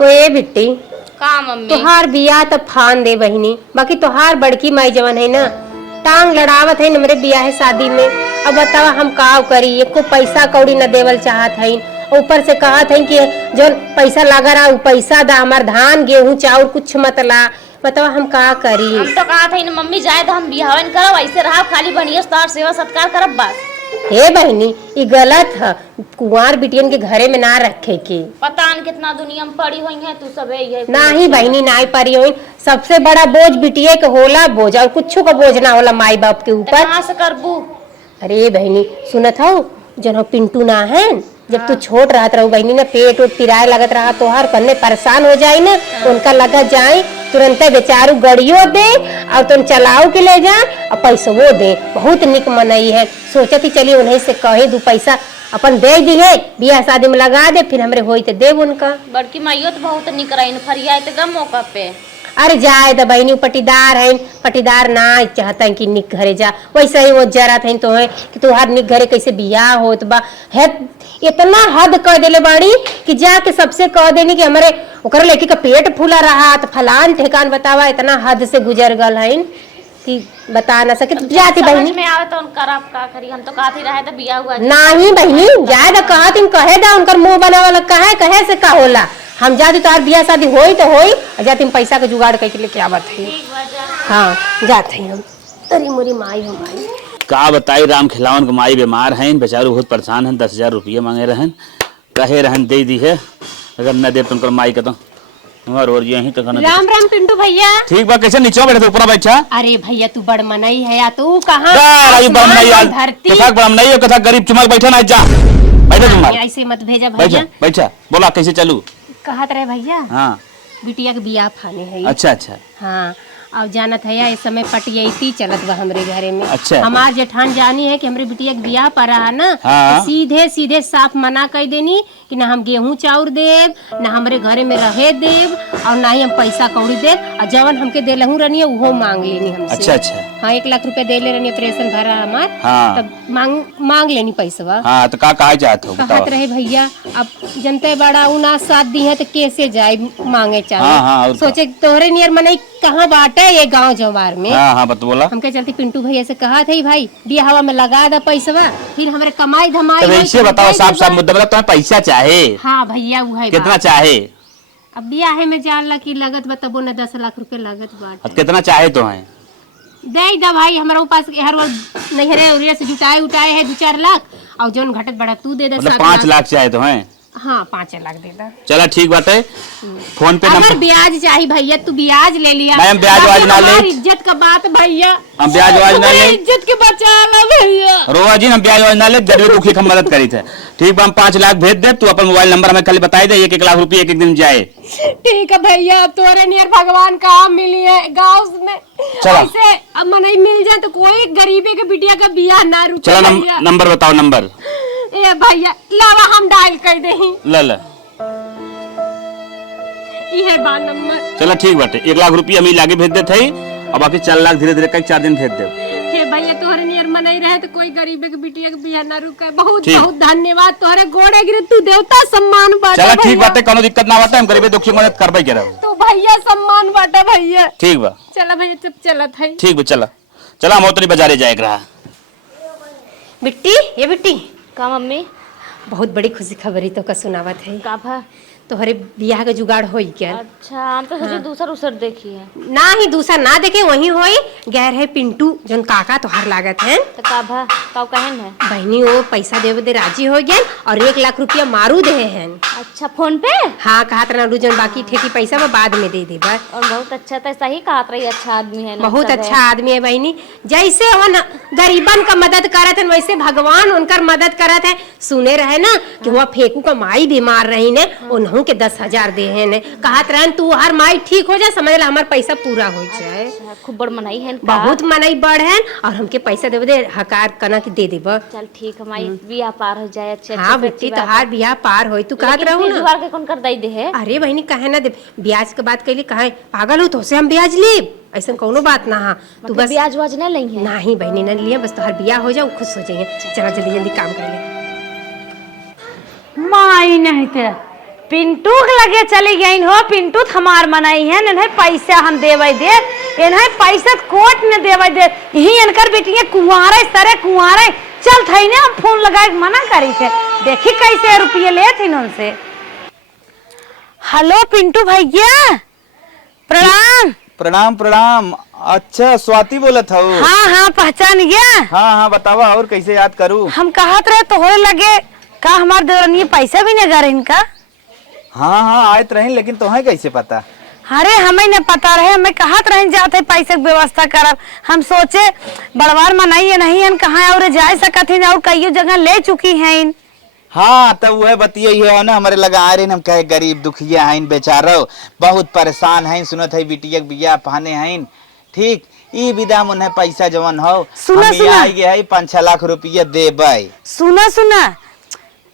कोई बिट्टी का मम्मी तोहार बियाह तो फान दे बहिनी, बाकी तोहार बड़की माई जवन है ना टांग लड़ावत है हमरे बियाह है शादी में। अब बतावा हम का करी, एको पैसा कौड़ी न देवल चाहत है, ऊपर से कहत है कि जो पैसा लगा रहा पैसा दा, हमार धान गेहूं चाउर कुछ मत ला। बतावा हम का करी। हम तो कहा था मम्मी जाए तो हम बिहावन करब, ऐसे रहा खाली बढ़िया तोहार सेवा सत्कार करब बस। हे बहनी ये गलत है, कुंवार बिटियन के घरे में ना रखे के। पता न कितना दुनिया में पड़ी हुई है, तू सब है नाही बहनी ना परी हुई, सबसे बड़ा बोझ बिटिया के होला बोझ, और कुछ का बोझ ना होला माई बाप के ऊपर। कहाँ से करबू? अरे बहनी सुनत हो जन हो पिंटू ना है, जब तू छोट रहत रहू बहनी ना पेट उट पिराए लगत रहा तोहार कन्ने परेशान हो जाए ना, उनका लगा जाए तुरंत बेचारू गड़ियो दे और तुम चलाओ के ले जाए और पैसा वो दे। बहुत निक मनई है, सोचती चली उन्हें से कहे दू पैसा अपन दे दी है, बियाह शादी में लगा दे, फिर हमरे होई तो देव उनका। बड़की माइयो तो बहुत निक रही फरिया तो गम मौका पे। अरे जाए तो बहनी पटीदार है, पटीदार ना चाहता है कि निक घरे जा, वैसे ही वो जरा थे तो है कि तुहार निक घरे कैसे बियाह होत बा है। इतना हद कह देले बाड़ी कि जाके सबसे कह देनी कि हमारे ओकर लड़की का पेट फूला रहा तो फलान ठेकान बतावा, इतना हद से गुजर गल है कि बता ना सके। जाती बहनी में आवे तो करब का करी, हम तो कहती रहे तो बियाह हुआ नहीं बहनी जाए तो कहा तुम कहे दा उनकर मुंह बना वाला कहे से का होला। हम जाती तो आज बियाह शादी होई तो होई, जाती हम पैसा के जुगाड़ करके लेके आवत है। हाँ जाते हैं हम। अरे मोरी माई हो माई का बताई राम खिलावन के माई बीमार हैं, बेचारू बहुत परेशान हैं, 10,000 रुपये मांगे रहन, कहे रहन दे दी है, अगर न दे तो उनकर माई का तो और यही तो राम राम पिंटू भैया। ठीक बा, कैसे नीचे बैठे थे ऊपर बैठा? अरे भैया तू बड़ मनई है या तू कहाँ कथा बड़ा मनई कथा गरीब चुमक बैठा ना जा बैठा तुम ऐसे मत भेजा भैया। बैठा बोला कैसे चलू? कहत रहे भैया हाँ बिटिया के बियाह फाने है। अच्छा अच्छा हाँ और जानत है इस समय पटियती चलत बा हमरे घरे में। अच्छा हमार जेठान जानी है कि हमरे बिटिया के बियाह पर रहा ना, हाँ। सीधे सीधे साफ मना कर देनी कि ना हम गेहूं चाउर देव, ना हमरे घरे में रहे देव, और ना ही हम पैसा कौड़ी देव, और जवन हमके दे लहू रही वो मांग लेनी हमसे। अच्छा अच्छा हाँ 1 लाख रुपया दे ले रही ऑपरेशन भरा हमार। हाँ। तब मांग लेनी पैसा। हाँ तो का कहा चाहते हो? कहत रहे भैया अब जनते बड़ा उना साथ दी है तो कैसे जाए मांगे चाहे। हाँ, हाँ, सोचे तोहरे नियर मनई कहाँ बाटे ये गांव जवार में। हाँ हाँ बत बोला हमके चलते पिंटू भैया से कहा थे भाई बियाह हवा में लगा दा पैसा, फिर हमारे कमाई धमाई। तो वैसे बताओ साफ साफ मुद्दा बताओ, तुम्हें पैसा चाहे? हाँ भैया वो है कितना चाहे? अब बियाह में जानला की लागत बताबो ना 10 लाख रुपए लागत बाटे। अब कितना चाहे तो है? दे दा भाई हमारे पास हर वो नहरे उरिया से जुटाए है 2-4 लाख, और जोन घटत बड़ा तू दे दे। मतलब 5 लाख चाहे तो है? हाँ 5 लाख दे दा। चला ठीक बात है, फोन पे अगर ब्याज चाहिए भैया तू ब्याज ले लिया। मैम ब्याज वाज ना ले, इज्जत का बात भैया, हम ब्याज वाज ना ले, इज्जत के बचा ला भैया। रोवा जी हम ब्याज वाज ना ले, गरीब दुखी की मदद करी थे। ठीक बा हम 5 लाख भेज दे, तू अपन मोबाइल नंबर हमें खाली बताई दे, 1-1 लाख रुपये एक दिन जाए। ठीक है भैया, तोरे नियर भगवान का मिली है गाँव में, ऐसे अब मनई मिल जाए तो कोई गरीबी के बिटिया का बियाह ना रुके। चलो नंबर बताओ। नंबर ए भैया लावा हम डायल कर दही। ल ये बा नंबर। चलो ठीक बाटे, 1 लाख रुपये हम लागे भेज देते हैं, और बाकी 4 लाख धीरे धीरे कई 4 दिन भेज दे। हे भैया तोहरे नियर मनई रहे तो कोई गरीब के बिटिया के बियाह ना रुके। बहुत बहुत धन्यवाद, तोहरे गोड़े गिरे, तू देवता सम्मान बाटे। चलो ठीक बाटे, कोनो दिक्कत ना बाटे, हम गरीब दुखी मदद करबे करे। तू भैया सम्मान बाटे भैया। ठीक बा चला भैया चुप चलत है। ठीक बा चला हम उतनी बाजारे जाए रहा। बिट्टी ये बिट्टी का मम्मी बहुत बड़ी खुशी खबरी तो का सुनावत है। का भा तोहरे बियाह का जुगाड़ होई क्या? अच्छा हम तो सोचे दूसरा उसर देखी है। ना ही दूसरा ना देखे वही होई, गैर है पिंटू जोन काका तोहार लागत है। तो का भा का कहन है बहनी वो पैसा देवे दे राजी हो गए और 1 लाख रुपया मारू दे हैं। अच्छा फोन पे? हाँ कहत रहा जन बाकी ठेकी पैसा वो बाद में दे देबा। और बहुत अच्छा था, सही कहत रही, अच्छा आदमी है। बहुत अच्छा आदमी है बहनी, जैसे वो गरीबन का मदद करत है वैसे भगवान उनकर मदद करत है। सुने रहे ना कि वह फेकू का माई बीमार रही ने, उन्हों के 10,000 दे हैं ने, कहत रहन तू हर माई ठीक हो जाए, समझ ला हमार पैसा पूरा हो जाए। अच्छा, खूब बड़ मनाई है, बहुत मनाई बड़ है, और हमके पैसा देवे दे हकार कना के दे देबा। चल ठीक है, माई बियाह पार हो जाए अच्छे। हाँ बेटी तोहार बियाह पार होई, तू कहत रहू ना। जुगाड़ के कौन कर दई दे है? अरे बहनी कहे ना दे, ब्याज के बात कैली कहे पागल हो तो से हम ब्याज लेब, ऐसा कोनो बात ना। हाँ तू बस ब्याज वाज ना लई है? नहीं बहनी ना लिया, बस तोहार बियाह हो जाओ खुश हो जाइए। चला जल्दी जल्दी काम कर ले। माई नहीं थे पिंटू के लगे चली गई हो। पिंटू हमार मनाई है इन्हें पैसा हम देवे दे, इन्हें पैसा कोर्ट में देवे दे। यही इनकर बेटियां कुंवारे सरे कुंवारे चल थई ने हम फोन लगा के मना करी थे। देखी कैसे रुपये ले थे उनसे। हेलो पिंटू भैया, प्रणाम। प्रणाम प्रणाम। अच्छा स्वाति बोलत हूँ। हाँ हाँ पहचान गया। हाँ हाँ बतावा और कैसे याद करूँ। हम कहत रहे तो हो लगे का हमार देवरानी पैसा भी नहीं गर इनका। हाँ हाँ आयत रही, लेकिन तुम्हें कैसे पता। अरे हमें न पता रहे, हमें कहत रहे जाते पैसे की व्यवस्था करब। हम सोचे बड़वार मनाई नहीं है कहाँ और जा सकत और कई जगह ले चुकी हैं। हाँ तब वह बतिये है ना, हमारे लगा आ रहे हम कहे गरीब दुखिया हैं बेचारो, बहुत परेशान हैं। सुनत है बिटिया बिया पहने हैं। ठीक ई विदा मुन्हे पैसा जवन हो सुना सुना आई है 5-6 लाख रुपया देबै। सुना सुना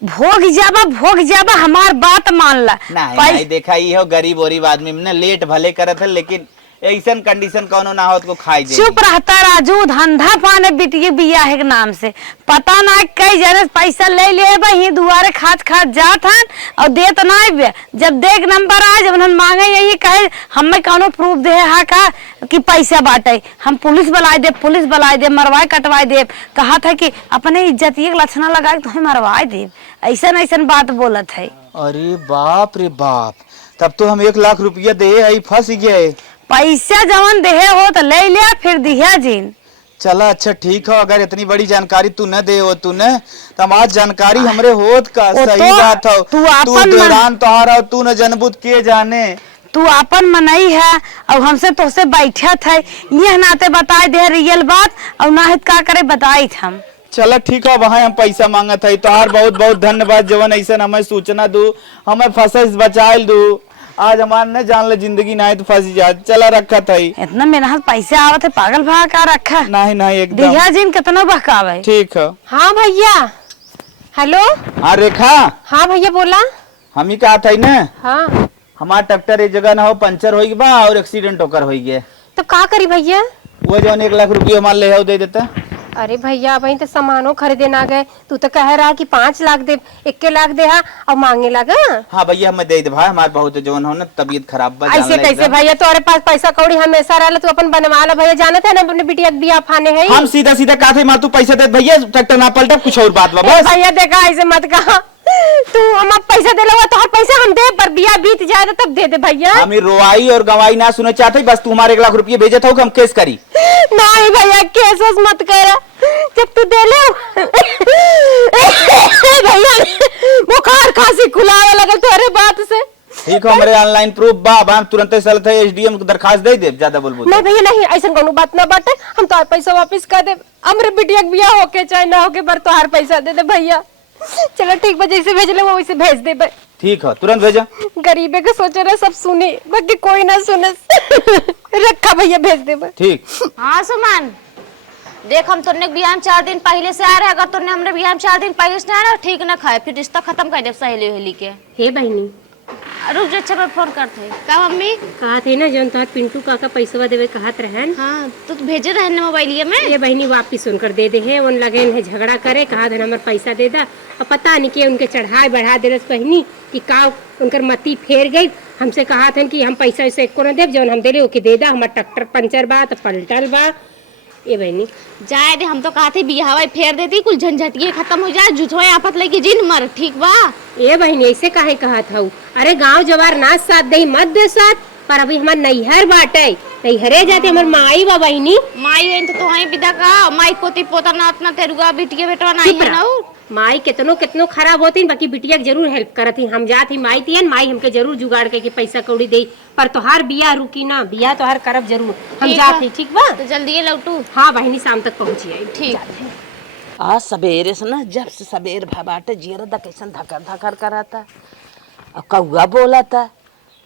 भोग जाबा हमार बात मान ला। नहीं देखा ही हो गरीब गरीब आदमी में लेट भले करत है, लेकिन ऐसन कंडीशन कोनो ना हो तो खाई दे। चुप रहता राजू, धंधा पाने बिटिया बिया है के नाम से पता ना कई जने पैसा ले ले बही दुआरे खात खात जात हन और देत ना बे। जब देख नंबर आए जब हम मांगे यही कहे हमें कोनो प्रूफ दे हा का कि पैसा बांटे। हम पुलिस बुलाए दे मरवाए कटवाए दे। कहा था कि अपने इज्जतिये के लक्षण लगा के तुम्हें मरवाए दे। ऐसा बात बोलत है। अरे बाप रे बाप, तब तो हम 1 लाख रुपया दे आई फंस गए। पैसा जवन देहे हो तो ले लिया फिर दिया जीन। चला अच्छा ठीक है, अगर इतनी बड़ी जानकारी तू न दे हो तू न तब आज जानकारी हमरे होत का सही बात हो। तू दौरान तोहार तू न जनबुत के जाने। तू अपन मनई है और हमसे तोसे बैठा था ये नाते बताए दे रियल बात और ना हित का करे बताई हम। चला ठीक है, वहाँ हम पैसा मांगत है तोहार बहुत बहुत धन्यवाद जवन ऐसा हमें सूचना दू, हमें फंस बचाए दू। आज हमार न जान ले जिंदगी ना तो फंसी जा। चला रखा था इतना मेरे हाथ पैसे आवत है पागल भाग का रखा। नहीं एकदम दिया जिन कितना बहकावे। ठीक है। हाँ भैया। हेलो। हाँ रेखा। हाँ भैया बोला। हम ही कहा था न। हाँ हमार ट्रैक्टर एक जगह ना हो पंचर हो गया और एक्सीडेंट होकर हो गया। तो का करी भैया। वो जो 1 लाख रुपया हमारे ले दे देता। अरे भैया वही तो सामानों खरीदे ना गए, तू तो कह रहा कि 5 लाख दे, 1 लाख दे हा और मांगे लगा। हाँ भैया हमें दे दे भाई, हमारे बहुत जवन हो ना तबीयत खराब बा। ऐसे कैसे भैया, तुम्हारे पास पैसा कौड़ी हमेशा रहला, तू अपन बनवा ला भैया। जाने थे ना अपने बिटिया के बियाह फाने है। हम सीधा सीधा कहा थे माँ तू पैसा दे भैया, ट्रैक्टर ना पलटा कुछ और बात बा। भैया देखा ऐसे मत कहा, तू हम पैसा दे लगा तो पैसा हम दे पर बियाह बीत जाए तब दे दे भैया। हम रोवाई और गवाई ना सुने चाहते, बस तू हमारे 1 लाख रुपये भेजे था हम केस करी। नहीं भैया केस मत कर, जब तू दे ले भैया बुखार खांसी खुलावे लगल तोरे बात से। ठीक है हमारे ऑनलाइन प्रूफ बा, तुरंत चलते एसडीएम को दरखास्त दे दे। ज्यादा बोल नहीं भैया नहीं, ऐसा कोनो बात ना बाटे, हम तो पैसा वापस कर दे। हमरे बिटिया के बियाह होके चाहे ना होके पर तोहार पैसा दे दे भैया। चलो ठीक बा, जैसे भेज ले वो वैसे भेज दे भाई। ठीक है तुरंत भेजा। गरीबे के सोचे रहे सब सुनी बाकी कोई ना सुने। रखा भैया भेज दे भाई। ठीक। हाँ सुमन देख हम तुरने बियाह में 4 दिन पहले से आ रहे, अगर तुरने हमरे बियाह में 4 दिन पहले से आया ठीक ना खाए फिर रिश्ता खत्म कर दे सहेली वहेली के। हे बहनी रुक जा, अच्छा फोन करते का मम्मी कहा थे ना जौन तोहार पिंटू काका पैसा देवे कहत रहन। हाँ तो भेजे रहे ना मोबाइलिया में। ये बहनी वापिस उनकर दे दे है, उन लगे है झगड़ा करे, कहा था हमारे पैसा दे दा और पता नहीं कि उनके चढ़ाए बढ़ा दे बहनी कि का उनकर मती फेर गई। हमसे कहा था कि हम पैसा वैसे एको न देव, जौन हम दे ओके दे दा, हमार ट्रैक्टर पंचर बा तो पलटल बा। ये बहनी जाए दे, हम तो कहा थे बियाह फेर देती कुल झंझटिये खत्म हो जाए, जुझोए आफत लेके जिन मर ठीक बा। ये बहनी ऐसे काहे कहा था। अरे गांव जवार नाच साथ दे मत दे साथ, पर अभी हमार नैहर बाटे, नैहरे जाते हमार माई बा बहनी। माई बहन तो वहीं विदा का, माई पोती पोता नातना तेरुआ बिटिया बेटवा नहीं है ना। माई कितनो खराब होती बाकी बिटिया के जरूर हेल्प करती। हम जाती माई तियन, माई हमके जरूर जुगाड़ के पैसा कौड़ी दे, पर तोहार बियाह रुकी ना, बियाह तोहार करब जरूर। हम जाती ठीक बा, तो जल्दी लौटू। हाँ बहनी शाम तक पहुंची आई। ठीक आज सवेरे से ना जब से सवेर बाटे जियर दा कैसन धकर धकर कराता और कौआ बोलाता,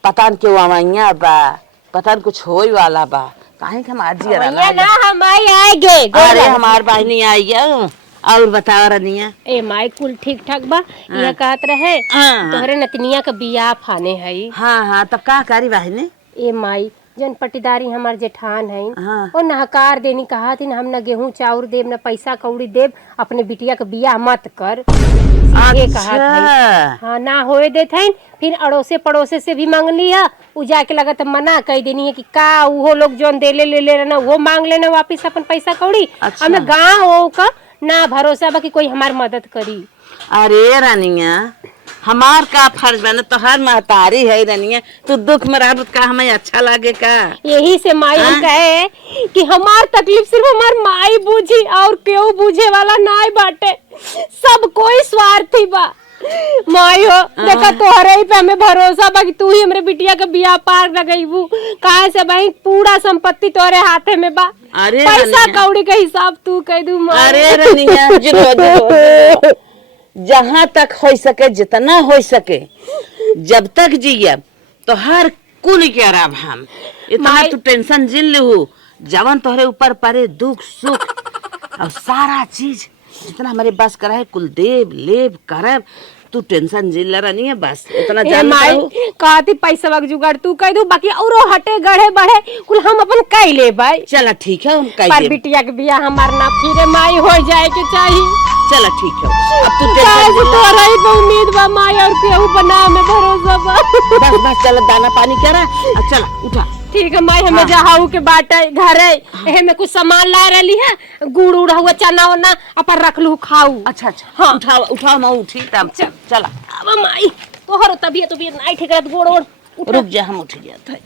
पता न क्यों आवाइया बा, पता न कुछ होई वाला बा। काहे के हमार जियर ना हम आई आएगे। अरे हमार बहनी आई है और बताओ रनिया। ए माई कुल ठीक ठाक बा। यह कहत रहे तोहरे नतनिया का बियाह फाने है। हाँ तो का करी बहनी। ए माई जन पटीदारी हमार जेठान है हाँ। और नहकार देनी कहा थी हम न गेहूं चाउर देव न पैसा कौड़ी देव, अपने बिटिया का बियाह मत कर। ये कहा था। हाँ ना होए देत है, फिर अड़ोसे पड़ोसे से भी मांग लिया, उ जाके लगत मना कह देनी है कि का वो लोग जोन देले ले ले ना वो मांग लेना वापिस अपन पैसा कौड़ी। अच्छा। हमें गाँव का ना भरोसा बा कि कोई हमार मदद करी। अरे रानिया हमार का फर्ज बना, तो हर महतारी है रानिया, तू दुख में रह का हमें अच्छा लागे का। यही से माई हम कहे कि हमार तकलीफ सिर्फ हमार माई बूझी और केहू बूझे वाला नाय बाटे, सब कोई स्वार्थी बा। माई हो देखा तोहरे ही पे हमें भरोसा बा कि तू ही हमरे बिटिया के बियाह पार लगईबू, काहे से भाई पूरा संपत्ति तोहरे हाथे में बा। अरे पैसा कौड़ी का हिसाब तू कह दू माई। अरे रानिया जो जहाँ तक हो सके, जितना हो सके, जब तक जिया तो हर कुल के आराम हम इतना तू टेंशन जिन लू, जवन तोहरे ऊपर पड़े दुख सुख और सारा चीज जितना हमारे बस करा है कुल देव लेव करब, तू टेंशन जिन रही है बस इतना जान माई कहती पैसा वक्त जुगाड़ तू कह दू, बाकी औरो हटे गढ़े बढ़े कुल हम अपन कह ले भाई। चला ठीक है, हम कह पर देब। बिटिया के बियाह हमार ना फिरे माई हो जाए के चाहिए। चला ठीक है, अब तू काहे टेंशन से तोहरा ही पे उम्मीद बा माई और केहू बना में भरोसा बा। बस बस चल दाना पानी करा, अब चला उठा। ठीक है माई, हमें जहाऊ के बाटे घर है, एहे में कुछ सामान ला रही है, गुड़ उड़ा हुआ चना वना अपन रख लू खाऊ। अच्छा अच्छा हाँ। उठाओ उठाओ, मैं उठी तब चला। अब माई तोहर तबियत नहीं ठीक रहत, गोड़ ओड़ रुक जा, हम उठ गया।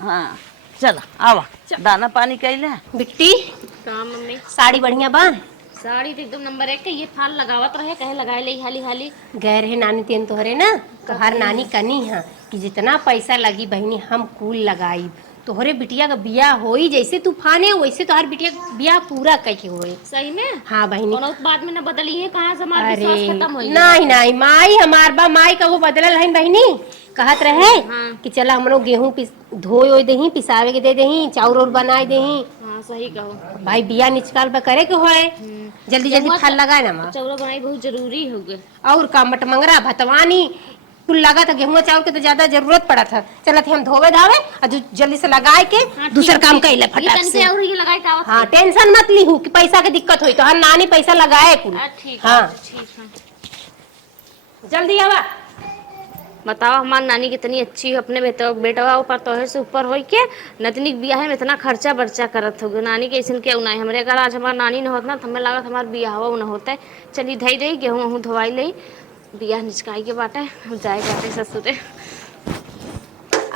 हाँ चला आवा, दाना पानी कैले। बिट्टी काम मम्मी साड़ी बढ़िया बा? साड़ी तो एकदम नंबर 1 के, ये फाल लगावत रहे कहे लगाए ले हाली हाली। गए रहे नानी तेन तोहरे ना, तोहर नानी कनी है कि जितना पैसा लगी बहनी हम कुल लगाई, तोहरे बिटिया का बियाह होई जैसे तूफान है वैसे तोहर बिटिया का बियाह पूरा कह होई। सही में? हाँ बहनी। और उस बाद में न बदली है, कहाँ से हमारा अरे विश्वास खत्म हो गया। नहीं नहीं माई हमार बा, माई का वो बदलल है बहनी, कहत रहे कि चला हम लोग गेहूं धोए दही, पिसावे के दे दही, चाउर और बनाए दही। हाँ सही कहो भाई बियाह निचकाल बा करे के होए, जल्दी जल्दी फल लगाए ना माँ। चौरा बनाई बहुत जरूरी हो गए। और का मटमंगरा भतवानी कुल लगा था, गेहूं चावल के तो ज्यादा जरूरत पड़ा था। चला थे हम धोवे धावे और जल्दी से लगाए के दूसरा काम कर ले फटाक से। और ये लगाई का हाँ टेंशन मत ली हूँ कि पैसा के दिक्कत हुई तो हर नानी पैसा लगाए कुल। ठीक हाँ ठीक है। जल्दी आवा। बताओ हमारी नानी कितनी अच्छी है, अपने बेटवा ऊपर तोहर से ऊपर हो के नतनी बियाह में इतना खर्चा बर्चा करत होगे। नानी के ऐसा क्या उनाई हमारे, अगर आज हमारा नानी न होता ना तो हमें लागत हमारा बियाह न होता है। चली धई रही गेहूँ धोवाई ले, बियाह निचकाई के बाटे हम जाए जाते ससुरे।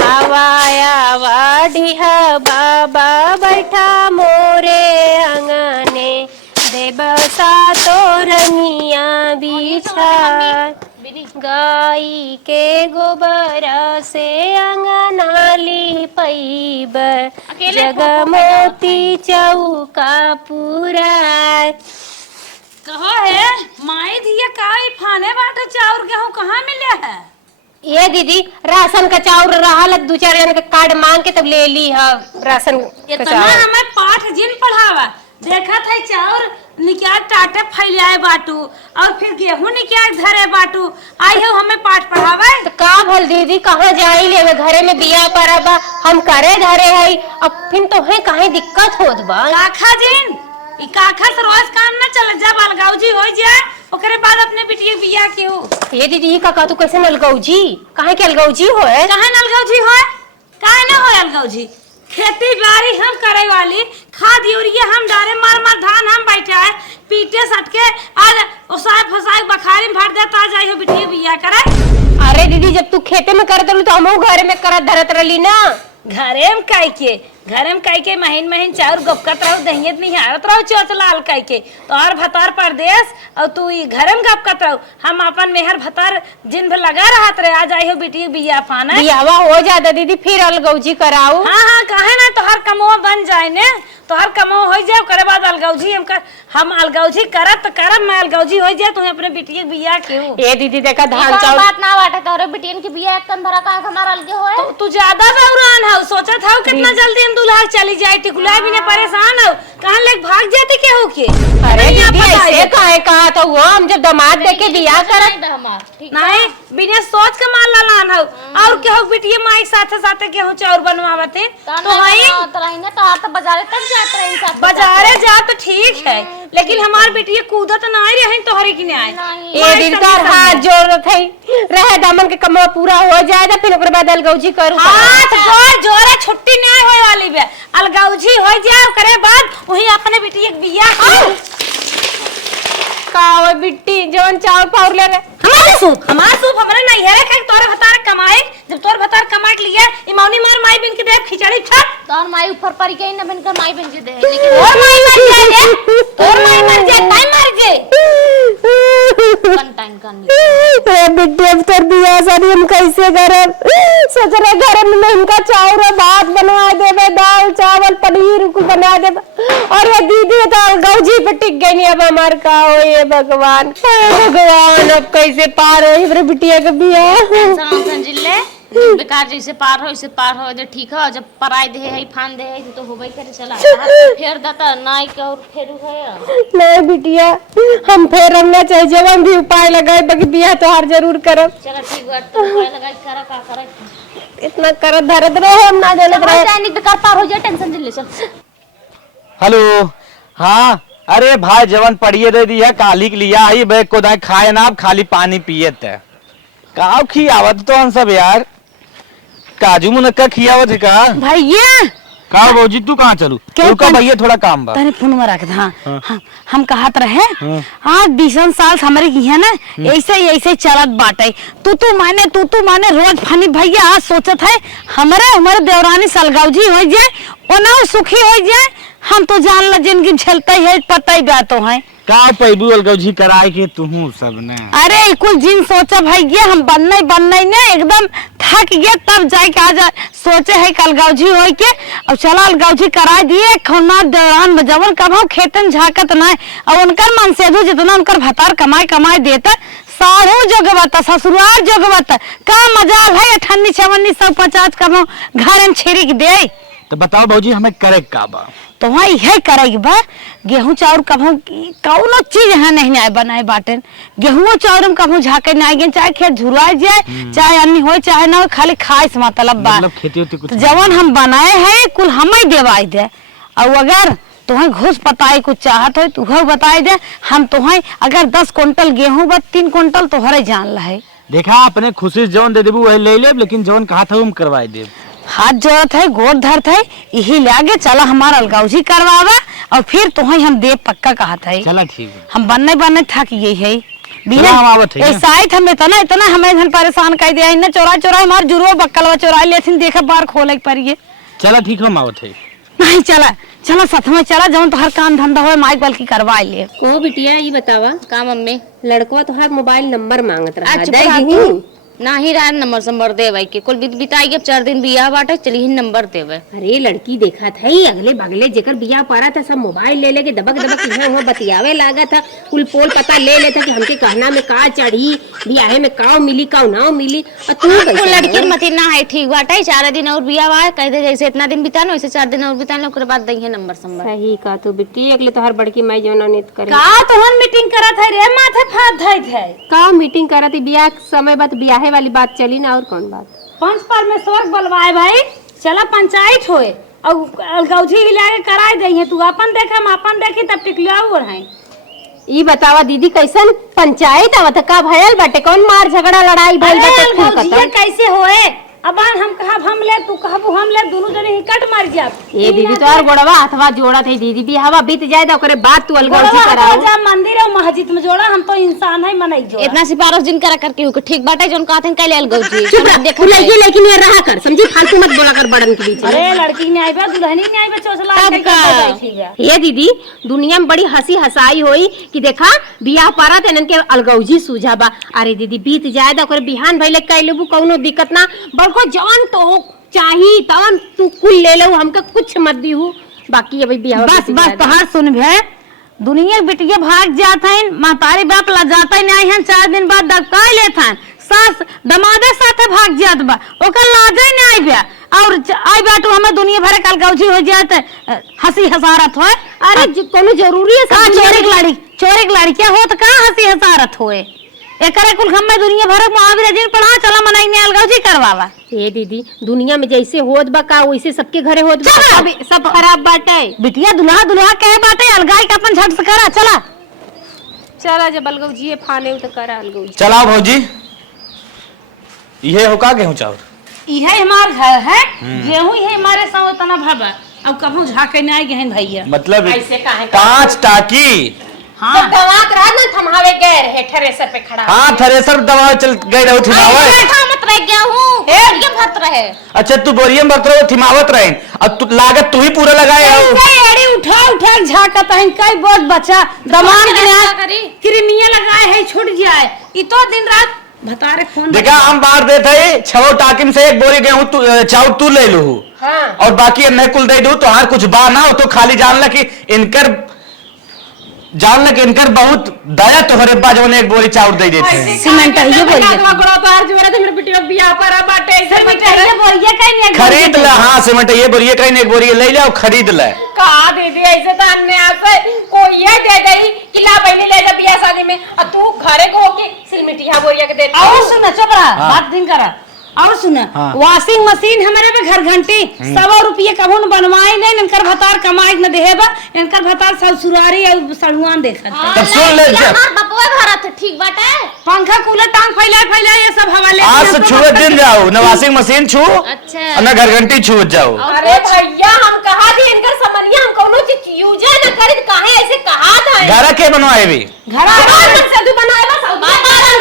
आवा आवा ढिहा बाबा बैठा मोरे अंगने, देवसा तो रंगिया बिछा, गाई के गोबर से अंगना लीपैब, जगमोती चौका पूरा। कहो है माई दिया काई फाने बाटे चाउर गेहूं कहाँ मिले है? ये दीदी राशन का चाउर रहल 2-4 जन के कार्ड मांग के तब ले ली है राशन का इतना चाउर। हमें पाठ जिन पढ़ावा, देखा था चाउर निकाल टाटे फैलाए बाटू और फिर गेहूं निकाल धरे बाटू, आई हो हमें पाठ पढ़ावा। तो का भल दीदी कहाँ जाई ले, घरे में बिया परबा हम करे धरे है, अब फिर तो है काहे दिक्कत होत बा। काखा जिन ई काखा से रोज काम न चल जा, अलगाउजी हो जाए ओकरे बाद अपने बिटिया बियाह के हो। ये दीदी ही का तू कैसे अलगौजी, काहे के अलगौजी होए? कहाँ अलगाउजी हो, काहे न हो अलगाउजी? खेती बाड़ी हम करे वाली, खाद यूरिया हम डाले, मार मार धान हम बैठाए, पीटे सटके आज ओसाए फसाए बखारी में भर देता जाई हो बिटिया बियाह करे। अरे दीदी जब तू खेते में करत रहलू तो हमहू घरे में करत धरत रहली ना। घरे में काई के महीन महीन चाउर गपकत रहो, दहियत नहीं हारत रहो चोच लाल काई के, तो और भतार परदेश और तू ई घरे में गपकत रहो। हम अपन मेहर भतार जिन भर लगा रहत रहे, आ जाई हो बिटिया बियाह पाना। बियावा हो जाता दीदी फिर अलगौजी कराऊ। हाँ काहे ना, तोहर कमो बन जाए ने, तोहर कमो हो जाए ओकरे बाद अलगौजी हम अलगौजी करत तो करब, मैं अलगौजी हो जाए तुम्हें अपने बिटिया बियाह के हो। ए दीदी देखा धान एक चाउर बात ना बाटे, तोरे बिटियन की बियाह एकदम भरा का हमारा अलगे होए। तो तू ज्यादा बेउरान हो, सोचत हो कितना जल्दी हम दुल्हा चली जाए, टिकुला भी ने परेशान हो कहाँ ले भाग जाते क्या हो के? अरे नहीं, आप दीदी बताइए। ऐसे काहे कहा तो वो हम जब दामाद देके बियाह करत नहीं बिना सोच के माल लान हो और केहू बिटिया माई साथे साथे केहू चाउर बनवावते तो हई बाजारे जा तो ठीक है लेकिन हमार बिटिया कूदत नहीं रही तो हरे की नहीं आए ये दिन का हाथ जोड़ थे रहे दामन के कमवा पूरा हो जाएगा फिर ओकर बाद अलगौजी करू हाथ जोड़ जोरे छुट्टी नहीं होए वाली बे अलगौजी हो जाए करे बाद वही अपने बिटिया के बियाह का हो बिट्टी जवन चावल पाउर ले रे हमारा सूप हमारे नहीं है रे तोरे भतार कमाए जब तोर भतार कमाट लिया इमौनी मार माई बिन के दे खिचड़ी खा तोर माई ऊपर परी के न बनकर माई बन के दे तोर माई मर जाए रे तोर माई मर जाए ताई मर जाए लेकिन टाइम कर रे बिट्टी अब तर बियाह शादी हम कैसे करब सोच रहे घर में इनका चावल और भात बनवा देबे दाल चावल पनीर कुछ बना देबे और ये दीदी तो अलगौजी पे टिक गई अब हमार का हो ये भगवान अब कैसे पार हो ये बिटिया के बियाह टेंशन जिले बेकार जैसे पार हो इसे पार हो ठीक है जब पराई दे है फान दे है तो होबे करे चला फेर दता नाई के और फेरू है नहीं बिटिया हम फेर रंगना चाहिए जब हम भी उपाय लगाए बाकी बियाह तो हर जरूर करब चला ठीक बात तो उपाय लगा करा का करे इतना कर धरत रहे हम ना जाने रहे जाने बेकार पार हो जाए टेंशन जिले चल हेलो हाँ अरे भाई जवन पढ़िए दे दी है काली के लिया आई बैग को दाए खाए ना खाली पानी पिए थे का खियावत तो हम सब यार काजू मुनक्का खियावत है का भैया का भौजी तू कहाँ चलू रुका भैया थोड़ा काम बा तने फोन में रख हाँ। हम कहत रहे आज 20 साल हमारे की है ना ऐसे चलत बाटे तू माने रोज फनी भैया आज सोचत है हमारे देवरानी सलगावजी हो जाए ओना सुखी हो जाए हम तो जान ला जिंदगी झेलते है पता ही गा तो है का पैबू अलगौजी कराए के तू सब ने अरे कुल जिन सोचा भैया हम बनने ने एकदम थक गए तब जाए के आज सोचे है कलगावजी हो के अब चला अलगावजी करा दिए खौना दौरान जवन कभाऊ खेतन झाकत ना और उनकर मन से जितना उनकर भतार कमाई देता साढ़ू जोगवता ससुराल जोगवता का मजाल है 98-96-50 कभाऊ घर में छिड़क दे तो बताओ भौजी हमें करे का बा तो वहाँ यही करेगी बा गेहूं चाउर कभू कौनो चीज है नहीं आए बनाए बाटे गेहूं चाउर में कभू झाके नहीं गए चाहे खेत झुरवा जाए चाहे अन्नी हो चाहे ना हो खाली खाए से मतलब बा खेती होती कुछ तो जवन हम बनाए हैं कुल हम ही देवाई दे और अगर तुम्हें घुस पताई कुछ चाहत हो तो बताई दे हम तुम्हें अगर 10 कुंटल गेहूं बा 3 कुंटल तो हरे जान ला देखा अपने खुशी जौन दे देबू वही ले ले लेकिन जौन कहा था हम करवाए दे हाथ जोड़त है गोड़ धरत है यही लागे चला हमारा अलगावजी करवावा और फिर तुम्हें हम देव पक्का कहत है चला ठीक है हम बनने थक गई है इतना हमें परेशान कर दिया इन्हें चोरा हमारे जुर्मो बक्कलवा चोरा लेथिन देखे बार खोले पड़िए चला ठीक है मावत है नहीं चला सथ में चला जब तो हर काम धंधा हो माइक बल्कि करवा ले ओ बिटिया ये बतावा का मम्मी लड़को तो हर मोबाइल नंबर मांगत रहा अच्छा, देगी ना ही रात नंबर देवे के कुल बिताई के 4 दिन बियाह बाटे चली ही नंबर देवे अरे लड़की देखा था अगले बगले जेकर बियाह पारा था सब मोबाइल ले लेके दबक यहाँ बतियावे लागा था कुल पोल पता ले लेता कि हमके कहना में का चढ़ी बियाहे में काव मिली काव ना मिली और तू लड़की मती ना है ठीक बाटे 4 दिन और बियाह बा कह दे जैसे इतना दिन बितानो वैसे 4 दिन और बितानो ओकरे बाद दई नंबर सही का तू बिट्टी अगले तो हर बड़की माई जौना नित करे का तोहन मीटिंग करत है रे माथे फाट धइत है का मीटिंग करत है बियाह समय बात बियाहे वाली बात चली ना और कौन बात पंचपाल में स्वर्ग बलवाए भाई चला पंचायत होए और अलगौजी लाके कराए दई है तू अपन देख हम अपन देखी तब टिकलिया और है ई बतावा दीदी कैसन पंचायत आवत का भयल बाटे कौन मार झगड़ा लड़ाई भइल बाटे कैसे होए अब हम कहब हम ले तू कहबू हम ले दोनों जने हिकट मर जाब ए दीदी तो और गोड़वा हथवा जोड़ा थे दीदी भी हवा बीत जाए तो ओकरे बाद तू अलगौजी कराओ जा मंदिर और मस्जिद में जोड़ा हम तो इंसान है मनई जोड़ा इतना सिफारिश दिन करा करके हो ठीक बाटे जोन कहते हैं कल अलगौजी चुप रह देखो लेकिन ये रहा कर समझी फालतू मत बोला कर बड़न के बीच अरे लड़की ने आइबा दुल्हनी ने आइबा चोसला के ये दीदी दुनिया में बड़ी हंसी हंसाई होई कि देखा बियाह पारा तेनन के अलगौजी सूझा बा अरे दीदी बीत जाए तो ओकरे बिहान भइले कैलेबू कौनो दिक्कत ना बड़को जान तो चाही तवन तू कुल ले लो हमका कुछ मत दीहू बाकी अभी बियाह बस तोहार सुन भे दुनिया बिटिया भाग जाता है महतारी बाप ला जाता है नहीं है 4 दिन बाद दबका लेता है सास दमादे साथे भाग जात बा ओकर लाजे नहीं आई बा और आई बाटू हमें दुनिया भर कल गौजी हो जात हंसी हसारत हो। अरे कोनो जरूरी है का चोरी की लड़ी क्या हो तो का हंसी हसारत होए एकरे कुल हमें दुनिया भर महावीर जी पढ़ा चला मनाई में अलगौजी करवावा। ए दीदी दुनिया में जैसे होत बा का वैसे सबके घरे होत बा, सब खराब बाटे। बिटिया दुल्हा दुल्हा कहे बाटे अलगाई का अपन झट से करा चला चला जब अलगौजी फाने तो करा अलगौजी। चलाओ भौजी ये हो का गेहूं चाउर इहे हमार घर है गेहूं ही हमारे साथ तना भाबा अब कभू झाके नहीं गए भैया मतलब ऐसे काहे 5 टाकी। हाँ दवात रहा ना थमावे गए रहे थ्रेसर पे खड़ा। हाँ थ्रेसर दवा चल गई रहो थिमावत। मत रह गया हूँ ये भत रहे। अच्छा तू बोरियम मत रहो थिमावत रहे अब तू लागत तू ही पूरा लगाए हो। अरे उठा झाकत है कई बहुत बच्चा दमान क्रीमिया लगाए है छूट जाए ई तो दिन रात भतारे फोन देखा हम बाहर देते ही 6 टाकिम से 1 बोरी गेहूं चाउर तू ले लू। हाँ। और बाकी अन्य कुल दे दू तो हर कुछ बा ना हो तो खाली जान ल कि इनकर बहुत दया तोहरे बा जवन 1 बोरी चाउर दे देते हैं। सीमेंट है ये बोलिए बड़ा तार जोरे तो मेरे बिटिया बियाह पर आ बाटे ऐसे ये बोलिए कहीं नहीं खरीद ले। हाँ सीमेंट ये बोरिए कहीं 1 बोरी ले ले और खरीद ले। का दीदी ऐसे तो अन्य आपसे कोई ये दे गई कि ला बहनी ले जा बियाह शादी में और तू घरे को होके सिलमिटिया बोरिया के देती। और सुन चुप रहा बात दिन करा और सुन वॉशिंग मशीन हमारे पे घर घंटी 100 रुपये कभू न बनवाई नहीं इनकर भतार कमाई न देहेबा इनकर भतार ससुरारी और सड़ुआन देखत तब सुन ले हमार बपवा भरत ठीक बाटे पंखा कूलर टांग फैला ये सब हवाले आज से छुए दिन जाओ न वॉशिंग मशीन छू अच्छा और न घर घंटी छू जाओ। अरे भैया हम कहा थी इनकर समनिया हम कोनो चीज यूज न करी काहे ऐसे कहा था। घर के बनवाए भी घर से तू बनाए बस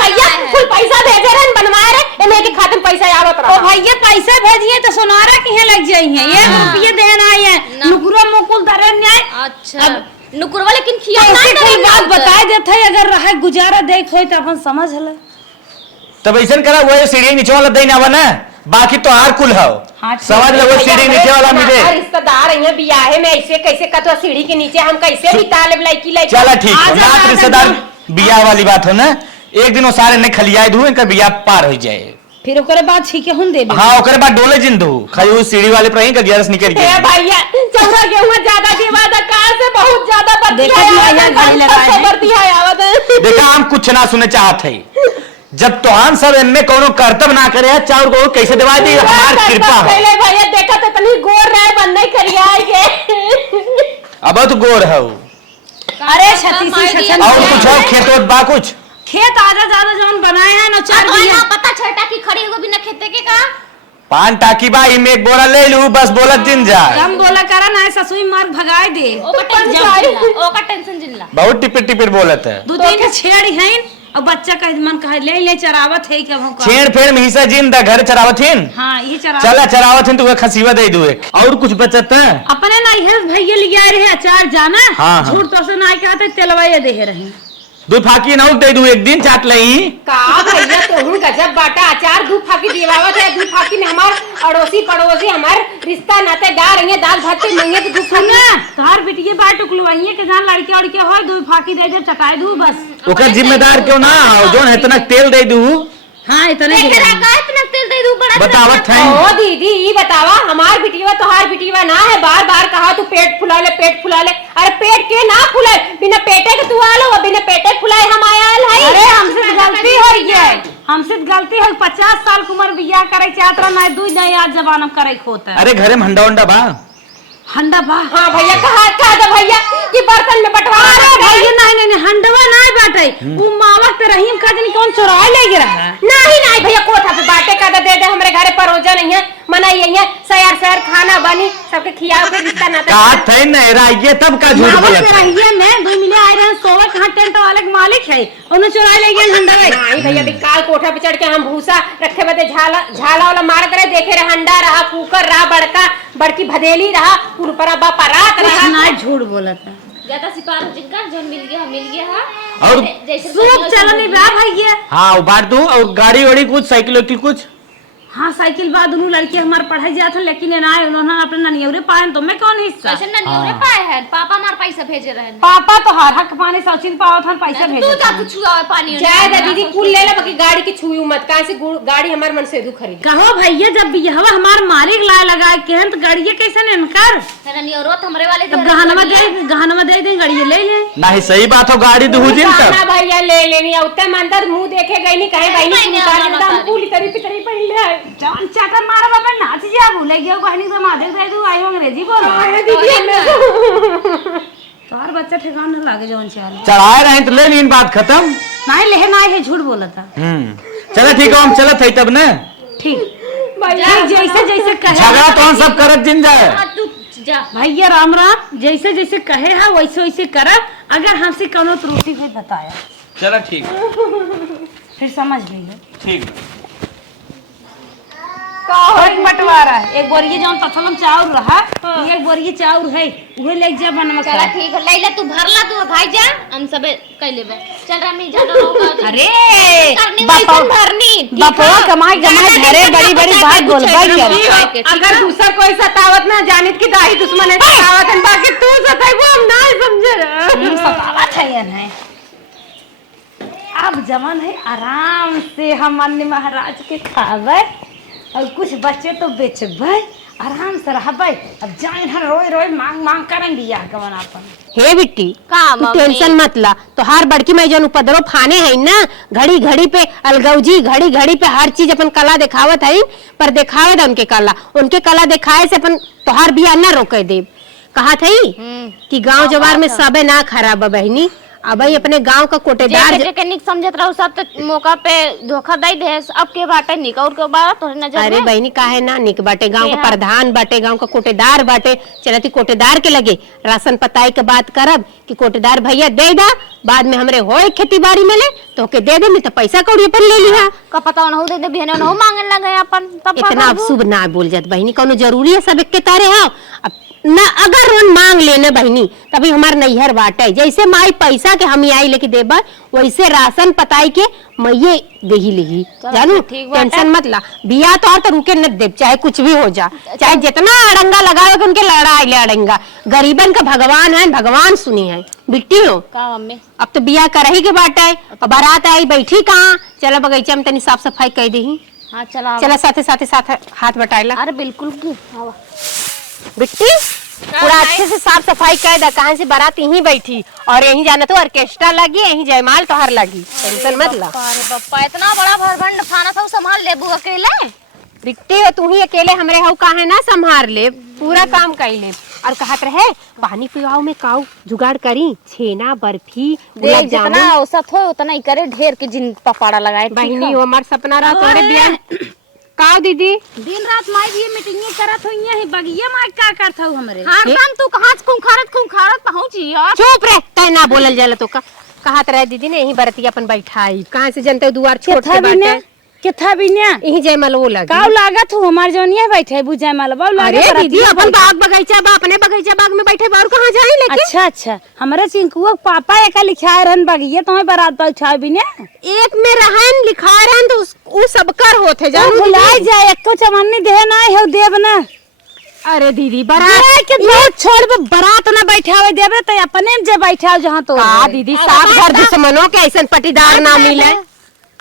भैया कुल पैसा भेजे रहन बनवाए रे एमे के खातिर पैसा आवत रहा। ओ भैया पैसा भेजिए तो सोनारा किहे लग जाइए 1 रुपये देना है नुकुरा मुकुल दरे न्याय। अच्छा नुकुरवा लेकिन खिया ऐसे कोई बात बताए देते है अगर रहे गुजारा देख होई तो अपन समझ ले तब ऐसा करा वो सीढ़ी नीचे वाला दे ना बना बाकी तो हार कुल हो समझ लो वो सीढ़ी नीचे वाला मिले रिश्तेदार यहाँ बियाहे में ऐसे कैसे कतवा सीढ़ी के नीचे हम कैसे बिता ले लड़की लड़की। चला ठीक है नात रिश्तेदार बियाह वाली बात हो ना एक दिन वो सारे ने खलियाए धू इनका बियाह पार हो जाए फिर ओकरे बाद छीके हुन देबे। हाँ ओकरे बाद डोले जिन दू खाली वो सीढ़ी वाले पर ही का गिरस निकल गया। ए भैया चौरा गेहूं ज्यादा दीवादा कार से बहुत ज्यादा देखो भैया गाड़ी लगाए हैं। बढ़ती है आवत। देखा हम कुछ ना सुने चाहते है जब तोहान सब इनमें कोनो कर्तव्य ना करे चाउर को कैसे दिवा दी हमार कृपा हो। पहले भैया देखा तो इतनी गोर रहे बनने करिए अब तो गोर है अरे छती से और कुछ और खेत बा कुछ खेत आजा ज्यादा जौन बनाए हैं ना 4 और बिया ना पता छटा की खड़ी हो बिना खेते के का 5 टाकी बा इमे 1 बोरा ले लू बस बोलत दिन जा कम बोला करा ना ससुई मार भगाए दे ओका टेंशन जिल्ला बहुत टिपिर टिपिर बोलत है। 2-3 छेड़ी हैं और बच्चा का मन कहे ले चरावत है कब का छेड़ फेड़ में हिस्सा जिन दा घर चरावथिन। हां ये चरावत चला चरावथिन तो खसीवा दे दू एक और कुछ बचत है अपने ना है भैया ले आए रहे अचार जाना हाँ, हाँ। झूठ तो से ना कहते तेलवाए दे रहे 2 फाकी ना दे दू एक दिन चाट लई का भैया तो गजब बाटा अचार 2 फाकी दीवावत है 2 फाकी में हमार अड़ोसी पड़ोसी हमार रिश्ता नातेदार हैं दाल भात के मंगे तो सुना तोहार बिटिया बाट उकलवाइए के जान लड़के और के हो 2 फाकी दे दे चटाई दू बस ओकर जिम्मेदार क्यों ना हो जोन इतना तेल दे दू। हां इतने एकरा का इतना तेल दे दू बड़ा बतावत है ओ दीदी ये बतावा हमार बिटिया तोहार बिटिया ना है बार बार कहा तू पेट फुला ले अरे पेट के ना फुलाए बिना पेटे के तू आलो बिना पेटे फुलाए हम आयल है। अरे हमसे गलती हो गई हमसे गलती हो 50 साल की उम्र बियाह करे चाहत ना 2 नहीं आज जमाना करे खोता अरे घरे में हंडा वंडा बा हंडा बा। हाँ भैया कहा दो भैया कि बर्तन में बटवा अरे भैया नहीं हंडवा नहीं बाटे वो मावक ते रहीम का दिन कौन चुराए ले गे रहा नहीं भैया कोठा पे बाटे का दे दे हमरे घरे परोजा नहीं है मनाई है सैर खाना बनी सबके खियाओ के रिश्ता नाता का थे नहीं रहिए तब का झूठ मावक बोलत ते रहिए में 2 मिले आए रहे सोवे कहां टेंट वाले के मालिक है उन्हें चुराए ले गए हंडा नहीं भैया बिकाल कोठा पे चढ़ के हम भूसा रखे बदे झाला वाला मारत रहे देखे रहे हंडा रहा कुकर रहा बड़की भदेली रहा पुरपरा बा परात रहा ना झूठ बोलता ज्यादा सिपार जिनका जो मिल गया और जैसे सूप चलनी बा भैया हाँ बांट दू और गाड़ी वाड़ी कुछ साइकिल की कुछ हाँ साइकिल बा, दोनों लड़के हमारे पढ़ाई जाते हैं, लेकिन ये ना उन्होंने अपने ननियौरे पाए तो मैं कौन हिस्सा। कैसे ननियोरे पाए हैं? पापा हमार पैसा भेजे रहे हैं। पापा तो हर हक पानी सचिन पाओ था पैसा भेजे। तू जा तू छुआ पानी जाए दा दीदी कुल ले ला, बाकी गाड़ी की छुई मत, कहां से गाड़ी हमार मन से दू खरीद। कहो भैया जब बियाहवा हमार मालिक ला लगा के हैं तो गाड़िया कैसे ने इनकार। ननियोरो हमरे वाले तब गहनवा दे दे गाड़िया ले ले। नहीं सही बात हो, गाड़ी दूह दिन तब ना भैया ले लेनी उतना मंदर मुंह देखे गई नहीं कहे भाई नहीं निकाल पूरी तरी पितरी पहले है जान चाकर मारा बाबा नाच जा भूले गयो कहनी तो मादे दे दू आई अंग्रेजी बोल। दीदी मैं तोहर बच्चा ठिकाना लागे जौन चाल चढ़ाए रहे तो ले लीन, बात खत्म। नहीं ले ना है, झूठ बोला था। चलो ठीक है, हम चलत है तब न। ठीक भैया जैसे जैसे कहे झगड़ा तो हम सब करत दिन जाए। जा भैया राम राम, जैसे जैसे कहे है वैसे वैसे करब। अगर हमसे कोनो त्रुटि है बताया चलो ठीक फिर समझ लीजिए। ठीक। एक बंटवारा है, एक बोरिया जौन तथलम चाउर रहा, एक बोरिया चाउर है उहे ले जा बनवा। चला ठीक है, लैला तू भरला तू भाई जा, हम सबे कह लेबे। चल रमी जा होगा। अरे बापा भरनी बापा कमाई कमाई घरे बड़ी बड़ी बात बोल भाई। अगर दूसरा कोई सतावत ना जानित की दाही दुश्मन है सतावत है, बाकी तू सताई वो हम ना समझे रे। सतावत है। अब जमान है आराम से हम अन्य महाराज के खावे और कुछ बच्चे तो बेचबे, आराम से रहबे। अब जाए हर रोई रोई मांग मांग करें बियाह का बनापन। हे बिट्टी का तू टेंशन मत ला, तो हर बड़की मैं जन उपद्रव फाने है ना, घड़ी घड़ी पे अलगौजी, घड़ी घड़ी पे हर चीज अपन कला दिखावत है, पर दिखावे द उनके कला दिखाए से अपन तोहार बियाह ना रोके दे। कहा थी कि गांव जवार में सबे ना खराब है बहनी, अब अपने गांव का कोटेदार जे निक समझत रहो सब तो मौका पे धोखा दे दे। अब के बाटे निक और के बात तो नजर। अरे बहनी काहे ना निक बाटे, गांव का प्रधान बाटे, गांव का कोटेदार बाटे। चलती कोटेदार के लगे राशन पताई के बात करब कि कोटेदार भैया दे दा, बाद में हमरे होए खेती बाड़ी में ले तो के दे दे, नहीं तो पैसा कौड़ी अपन ले लिहा। का पता न हो दे दे बिहने न हो मांगन लगे अपन। तब इतना अब शुभ ना बोल जात बहनी, कोनो जरूरी है सब के तारे हां। अब ना अगर उन मांग लेने बहनी तभी हमार नैहर बाटे, जैसे माई पैसा के हम आई लेके देबा वैसे राशन पताई के मैये देही लेही। जानू टेंशन मत ला, बिया तो और तो रुके न दे, चाहे कुछ भी हो जा, चाहे जितना अड़ंगा लगावे उनके लड़ाई ले अड़ंगा। गरीबन का भगवान है, भगवान सुनी है बिट्टी हो। का मम्मी अब तो बिया करही के बाटे, बारात आई बैठी कहाँ, चला बगीचा में तनी साफ सफाई कर देही। हां चला चला साथे साथे साथ हाथ बटाइला। अरे बिल्कुल आवा बिट्टी पूरा अच्छे से साफ सफाई कर दा, कहां से बारात यहीं बैठी और यहीं जाना तो ऑर्केस्ट्रा लगी, यहीं जयमाल तोहर लगी, टेंशन मत ला। अरे बप्पा इतना बड़ा भरभंड खाना था संभाल लेबू अकेले। बिट्टी हो तू ही अकेले हमरे हऊ काहे ना संभाल ले, पूरा काम कर ले। और कहत रहे पानी पिवाओ में काऊ जुगाड़ करी, छेना बर्फी गुलाब जामुन जितना औसत हो उतना ही करे, ढेर के जिन पपाड़ा लगाए। बहनी हो हमार सपना रहा तोरे बियाह काऊ दीदी। दिन रात माई भी मीटिंग करत हो ही बगिया माई का करत हो हमरे। हां काम तू कहां खूंखारत पहुंची यार। चुप रह, तय ना बोलल जाला तो का। कहत रहे दीदी ने यहीं बरतिया अपन बैठाई, कहां से जनते दुआर छोड़ के बाटे केथा बिन्या यहीं जयमाल वो लगी। काऊ लागत हो हमार जोनिया बैठे बुझाय माल बाऊ लागे। अरे दीदी अपन बाग बगीचा बा, अपने बगीचा बाग में बैठे बाहर कहां जाए लेके। अच्छा अच्छा हमरे चिंकुआ पापा एका लिखाए रहन बगिया तो बारात बैठाए बिन्या एक में रहन लिखा रहन तो उ सबकर होथे जानू। भुलाए जाए एको चमन्नी देह ना हो देव ना। अरे दीदी बारात के बहुत छोड़ पे बारात ना बैठावे देबे तो अपने जे बैठाओ जहां तो। का दीदी साथ घर दुश्मनों के ऐसन पटीदार ना मिले।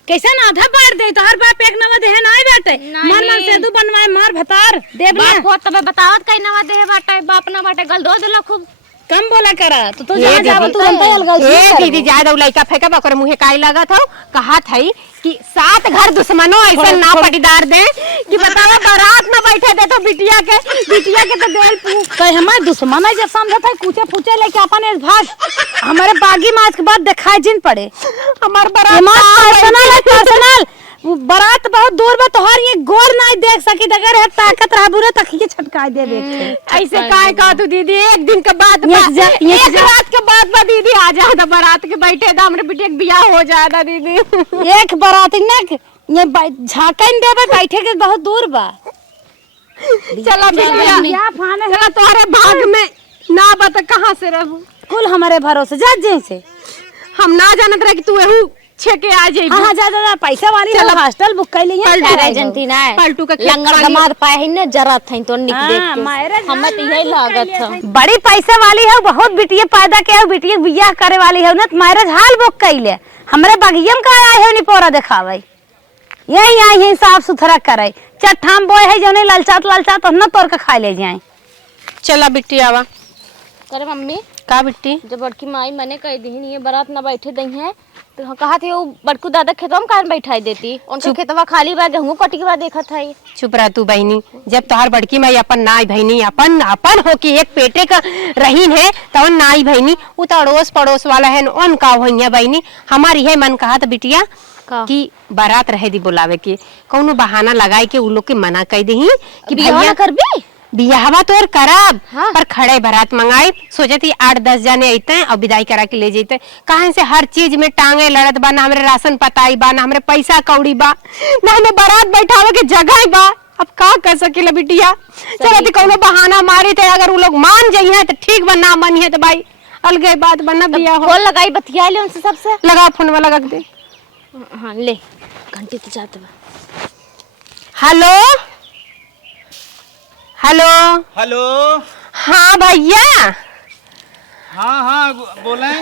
कैसे ना आधा बार दे तो हर बाप एक नवा देह ना बैठे मन मन से दू बनवाए मार भतार देव ना। बाप हो तबे बतावत कई नवा देह बाटे, बाप ना बाटे गल दो दिलो खूब कम बोला करा तो ए जहां जाव तू दीदी, जनता अलगाव ए दीदी ज्यादा लइका फेंका बकर मुहे काई लगा था, कहा थई कि सात घर दुश्मनों ऐसे ना पटीदार दे कि बतावा बारात ना बैठे दे तो बिटिया के तो देल कहे हमारे दुश्मन है जब समझा था कूचे फूचे लेके अपन इस भाग हमारे बागी मास के बाद दिखाई जिन पड़े हमार पर्सनल बारात बहुत दूर में तोहर ये गोर ना देख सकी अगर है ताकत रहा बुरा तखिए छटका देबे। ऐसे काहे का तू दीदी एक दिन के बाद एक रात के बाद बा दीदी आ जा बारात के बैठे दा हमरे बिटिया के बियाह हो जाएगा दीदी। एक बारात ने ये झाकन देबे बैठे के बहुत दूर बा। चला बिटिया फाने चला तोहरे भाग में ना बता कहां से रहू, कुल हमारे भरोसे जा जैसे हम ना जानत रहे कि तू एहू छके आ जाई। हाँ जा जा पैसा वाली ना हॉस्टल बुक कर ली है। अर्जेंटीना है पलटू का खेत लंगर वाली- दमाद पाए है ना जरा था तो निक हाँ, देख मायरा के हमें तो यही लागत था। बड़ी पैसा वाली है, बहुत बिटिया पैदा के है, बिटिया बियाह करे वाली है ना, मैरिज हाल बुक कैले। हमरे बगियम का आए है नहीं पोरा दिखावे, यही आई है साफ सुथरा करे। चट्ठाम बोए है जो नहीं ललचात ना तोड़ के खा ले जाए। चला बिट्टी आवा। करे मम्मी का बिट्टी? जब बड़की माई मने कह दी ये बारात ना बैठे दई है तो कहा थे वो बड़कू दादा खेतवा में कान बैठाई देती, उनका खेतवा खाली बा, गेहूं कटी के बाद देखत है। चुप रह तू बहनी, जब तोहार बड़की माई अपन नाई बहनी अपन अपन हो कि एक पेटे का रहीन है तो नाई बहनी उ तो अड़ोस पड़ोस वाला है उन का होइया बहनी। हमारी है मन कहा तो बिटिया कि बारात रहे दी बुलावे के, कौनो बहाना लगाए के उ लोग के मना कर दही कि बियाह ना करबी बियाहवा तो और करब। हाँ। पर खड़े बारात मंगाई सोचे थी 8-10 जने अइते और विदाई करा के ले जइते। कहां से हर चीज में टांगे लड़त बा, ना हमरे राशन पताई बा, ना हमरे पैसा कौड़ी बा, ना हमें बारात बैठावे के जगह बा। अब का कर सकेला बिटिया? चलती कोनो बहाना मारी थे, अगर वो लोग मान जाइए तो ठीक बा, ना मानिए तो भाई अलगे बात बना बिया हो। फोन लगाई बतिया ले उनसे सबसे। लगा फोन लगा दे। हाँ ले घंटी तो जाते बा। Hello hello hello. हाँ भैया। हाँ हाँ बोले।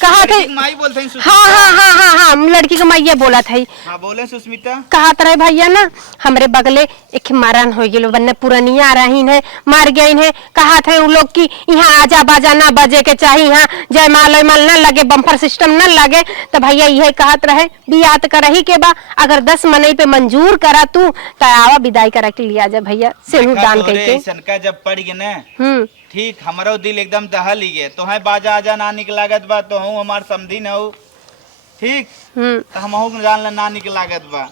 कहा थे? माई बोलते हैं हाँ हाँ हाँ हाँ हाँ लड़की का मैया बोला था। हाँ बोले सुस्मिता। कहा रहे भैया ना हमरे बगले एक मरण हो गए, बन्ने पुरानिया रही है मर गई है। कहा थे उन लोग की यहाँ आजा बाजा ना बजे के चाहिए, यहाँ जयमाल वयमाल न लगे, बम्फर सिस्टम न लगे। तो भैया यही कहत रहे बियाह तो करही के बा, अगर 10 मनई पे मंजूर करा तू तो आवा विदाई करा के लिया जा भैया सिंदूर दान करके। जब पड़ गए ना ठीक हमारो दिल एकदम दहल ही गए। तो है बाजा आजा ना निकलागत बा, तो हूँ हमार समझी न हो ठीक। तो हम जान ना निकलागत बा,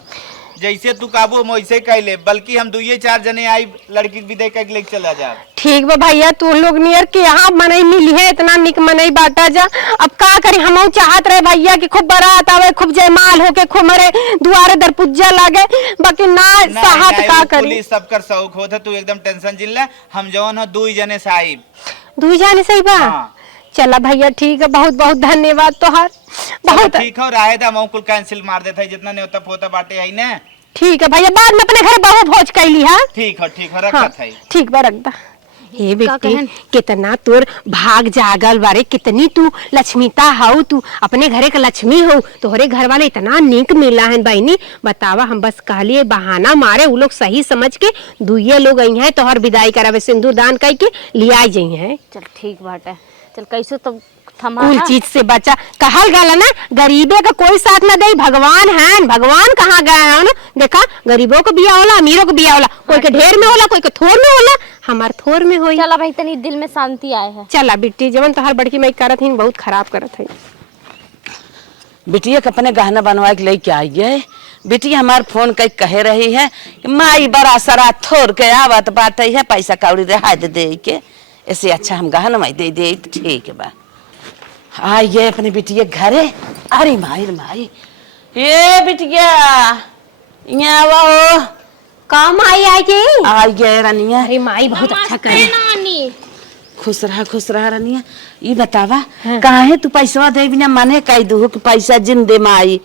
जैसे तू काबू हम वैसे कैले, बल्कि हम 2-4 जने आई लड़की विदाई करके लेके चला जा। ठीक बा भैया, तू लोग नियर के यहाँ मनई मिली है, इतना निक मनई बांटा जा। अब का करी, हम चाहत रहे भैया कि खूब बारात आवे, खूब जयमाल होके, खूब मरे दुआरे दरपुज्जा लागे, बाकी ना साहत का करी। सबकर शौक होता, तू एकदम टेंशन जिल ले। हम जवन हो 2 जने साहिब, 2 जने सही बा। चला भैया ठीक है, बहुत बहुत धन्यवाद तोहार। बहुत ठीक हो रहा था, मैं कुल कैंसिल मार देता है जितना नहीं होता पोता बाटे है ना। ठीक है भैया, बाद में अपने घर बहु भोज कैली है। ठीक है रखत है। ठीक बा रख दा। हे बेटी कितना तोर भाग जागल बारे, कितनी तू लक्ष्मीता हाउ, तू अपने घरे का लक्ष्मी हो, तोहरे घर वाले इतना नीक मिला है बहनी। बतावा हम बस कहलिए बहाना मारे, वो लोग सही समझ के 2 लोग आई हैं तोहर विदाई करावे, सिंदूर दान करके लिया जाइ हैं। चल ठीक बाटे, चल कैसे तो थमा कुल चीज से बचा। कहल गला ना गरीबे का कोई साथ ना दे, भगवान है, भगवान कहाँ गए हैं ना। देखा गरीबों को बिया होला, अमीरों को बिया होला, कोई के ढेर में होला, कोई के थोर में होला, हमार थोर में होई। चला भाई तनी दिल में शांति आए है। चला बिट्टी जवन तोहार बड़की माई करत हिन बहुत खराब करत है। बिटिया के अपने गहना बनवा के लेके आई है। बिटिया हमार फोन कई कहे रही है माई बड़ा सारा थोर के आवत बात है, पैसा कौड़ी रेहा दे के, ऐसे अच्छा हम गहना माई दे दे तो ठीक है बा। आइए अपने बिटिया घरे। अरे माई माई ये बिटिया यहाँ आओ। काम आई के आइए रानिया। अरे माई बहुत अच्छा करे। नानी खुश रहा रानिया। ये बतावा काहे तू पैसा दे बिना माने कह दू कि पैसा जिन दे माई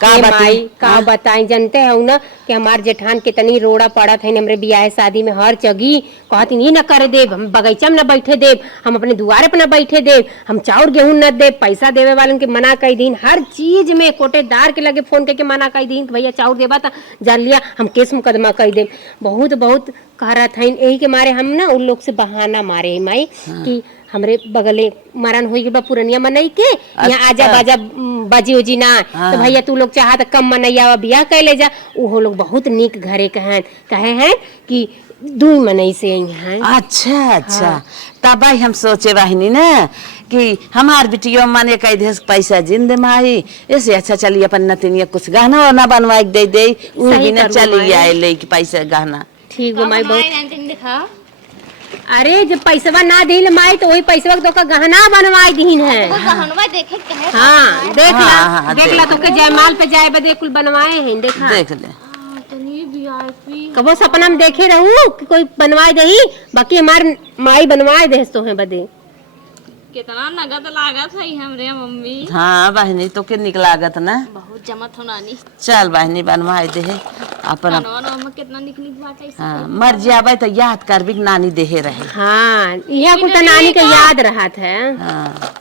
का बताई जानते हो ना कि हमार जेठान कितनी रोड़ा पड़ा था हमरे बियाह शादी में, हर जगह कहती नहीं न करे देव, हम बगीचा में न बैठे देव, हम अपने दुआरे पे न बैठे देव, हम चाउर गेहूं न दे, पैसा देवे वालन के मना कर दीन, हर चीज में कोटेदार के लगे फोन करके मना कर दीन भैया चाउर देवा था जान लिया हम केस मुकदमा कर दे। बहुत बहुत कह रहा था, यही के मारे हम ना उन लोग से बहाना मारे माई कि हमरे बगले मरण हुई बा पुरनिया मनई के, यहाँ आजा बाजा बाजी उजी ना। तो भैया तू लोग चाहा तो कम मनैया बियाह कर ले जा। वो लोग बहुत नीक घरे कहे हैं कि 2 मनई से हैं। अच्छा तब भाई हम सोचे वाहिनी ना कि हमार बिटिया माने कह दे पैसा जिंदे माई, ऐसे अच्छा चलिए अपन नतिनिया कुछ गहना ना बनवा दे दे, उ भी ना चली आए ले कि पैसा गहना। ठीक है माई बहुत। अरे जब पैसा ना दिल माई तो वही पैसा तो का गहना बनवाई दीन है। गहनवा देखे के है। हाँ देख ला तो के जयमाल पे जाए बदे कुल बनवाए हैं, देखा देख ले। तनी वीआईपी कबो सपना में देखे रहूं कि कोई बनवाए दही, बाकी हमार माई बनवाए दे तो है बदे। कितना नगद लागत है हमरे मम्मी। हाँ बहनी तो के निकलागत ना बहुत जमत हो नानी। चल बहनी बनवाई दे अपन। कनवा कितना निकली बाटे। हाँ मर जाबे तो याद करबी नानी देहे रहे। हाँ यह कुछ नानी का याद रहा था। हाँ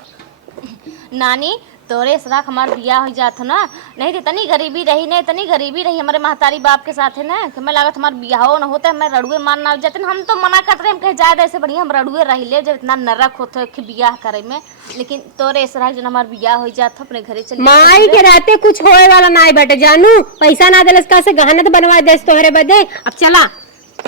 नानी तोरे सराख हमार बियाह हो जात ना, नहीं तो इतनी गरीबी रही, नहीं इतनी गरीबी रही हमारे महतारी बाप के साथ है ना कि मैं लागत हमार बियाह न होते मैं रड़ुए मारना जाते न। हम तो मना करते हम कहे जाए ऐसे बढ़िया हम रड़ुए रही ले जब इतना नरक होता कि बियाह करे में। लेकिन तोरे सराख जन हमार बियाह हो जात अपने घरे चले माई के रहते कुछ होए वाला ना बेटे जानू। पैसा ना दिलस का से गहना तो बनवा देस तोहरे बदे। अब चला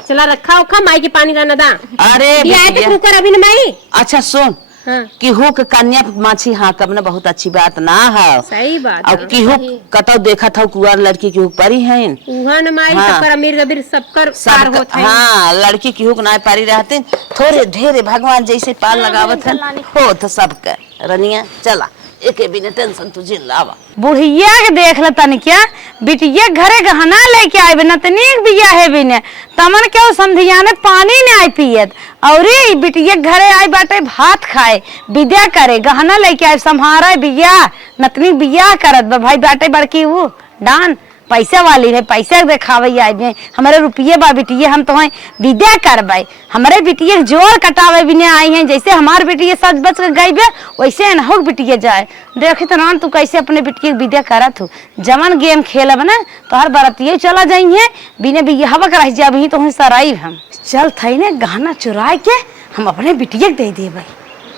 चला रखा उखा माई के पानी रहना दा। अरे बियाह तो कुकर अभी न माई। अच्छा सुन हाँ। किहू के कन्या माछी हाँ कब ना बहुत अच्छी बात ना है। सही बात और किहू कतौ देखा था कुआर लड़की किहू परी है उहा न माई। हाँ। सबकर अमीर गबीर सबकर पार होत है। हाँ लड़की किहू के ना पारी रहते थोड़े ढेरे भगवान जैसे पार लगावत है हो तो सबके रनिया चला एक बिना टेंशन तुझे लावा। बुढ़िया के देख ल तनी क्या बिटिया घरे गहना लेके आए बिना तनी बिया है बिना तमन के समधिया ने पानी ने आई पियत और बिटिया घरे आई बाटे भात खाए विद्या करे गहना लेके आए संहारा बिया नतनी बिया करत भाई बाटे बड़की वो डान पैसा वाली है पैसा देखावे आई हमारे रुपये बा बिटिया हम तो विद्या करवाई हमारे बिटिया जोर कटावे भी आई हैं जैसे हमारे बिटिया सच बच के गई बे वैसे न हो बिटिया जाए देखे तो ना तू कैसे अपने बिटिया विद्या करत हो जमन गेम खेलब ना तो हर बरतिये चला जाइए बिना बिया रह जा तो सराई हम चल थई ने गहना चुराए के हम अपने बिटिया दे दे भाई।